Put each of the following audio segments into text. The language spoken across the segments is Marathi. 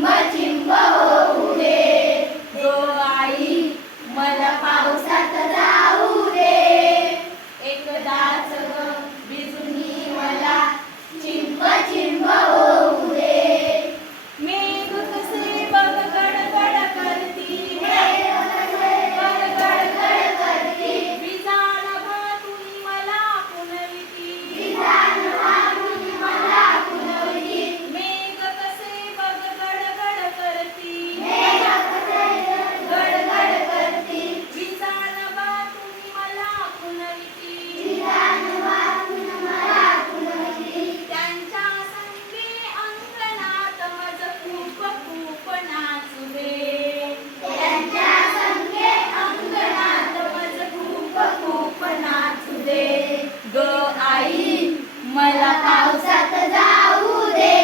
चिंब चिंब होऊ दे, गो आई मला पावसात जाऊ दे, एकदाच ग भिजूनी मला चिंब चिंब होऊ दे. मेघ कसे बघ गडगड करती, गडगड करती, विजान भातुनी मला पुनविती, विजान भातुनी मला पुनविती. मेघ कसे बघ गडगड करती, मेघ कसे गडगड करती, विजान भातुनी मला पुनविती, विजान भातुनी मला पुनविती. त्यांच्या संगे अंगणात मज खूप खूप नाचू दे, त्यांच्या संगे अंगणात मज खूप खूप नाचू दे, ग आई मला पावसात जाऊ दे,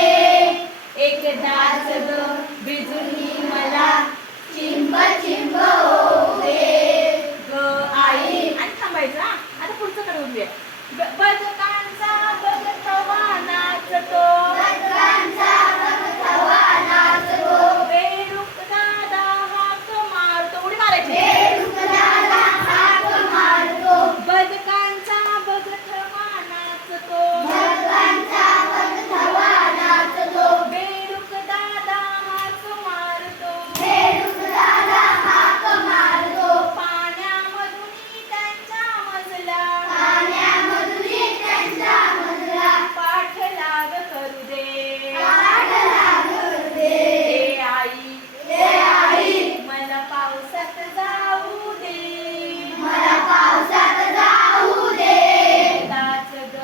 एकदाच ग भिजूनी मला चिंब चिंब होऊ दे, ग आई. आणि थांबायचं हा. आता पुढचं कडवूया. बदकांचा बगथवा नाचतो, बदकांचा बगथवा नाचतो, बेडूक दादा हाक मारतो. उडी मारायची. बेडूक दादा हाक मारतो, बदकांचा बगथवा नाचतो, बदकांचा बगथवा नाचतो, बेडूक दादा हाक मारतो, बेडूक दादा हाक मारतो. पाण्यामधून त्यांच्या मजला, पाण्यामधून त्यांच्या मजला, पाठलाग करू दे, पाठलाग करू दे. ए आई मला पावसात जाऊ दे, मला पावसात जाऊ दे, एकदाच ग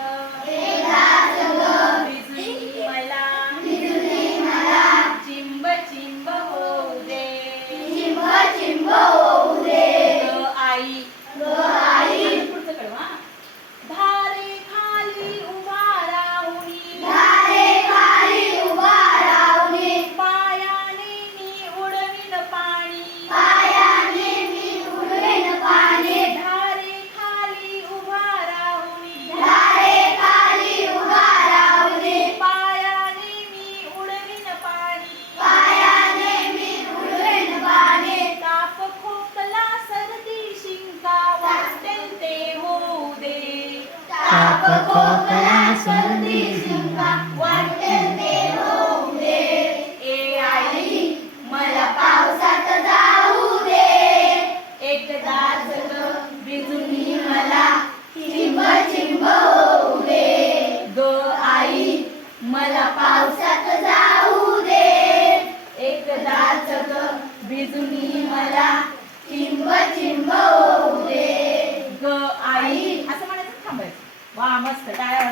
भिजूनी मला, भिजूनी मला चिंब चिंब होऊ दे, चिंब चिंब होऊ दे, ग आई, ग आई. पुढचं कडव हा. धारे खाली उभा राहुनी, धारे खाली उभा राहुनी, पायाने मी उडवीन पाणी, पायाने मी उडवीन पाणी, धारे खाली उभा राहुनी, धारे खाली उभा राहुनी, पायाने मी उडवीन पाणी, पायाने मी उडवीन पाणी. ताप खोकला सर्दी शिंका वाटेल ते होऊ दे, ताप खोकला सर्दी शिंका वाटेल ते होऊ दे. ए आई मला पावसात जाऊ दे, एकदाच ग भिजूनी मला चिंब चिंब होऊ दे, ग आई मला पावसात जाऊ दे, एकदाच ग भिजूनी मला चिंब चिंब होऊ दे, ग आई. असं म्हणायचं. थांबायचं. वा मस्त. टाळ्या.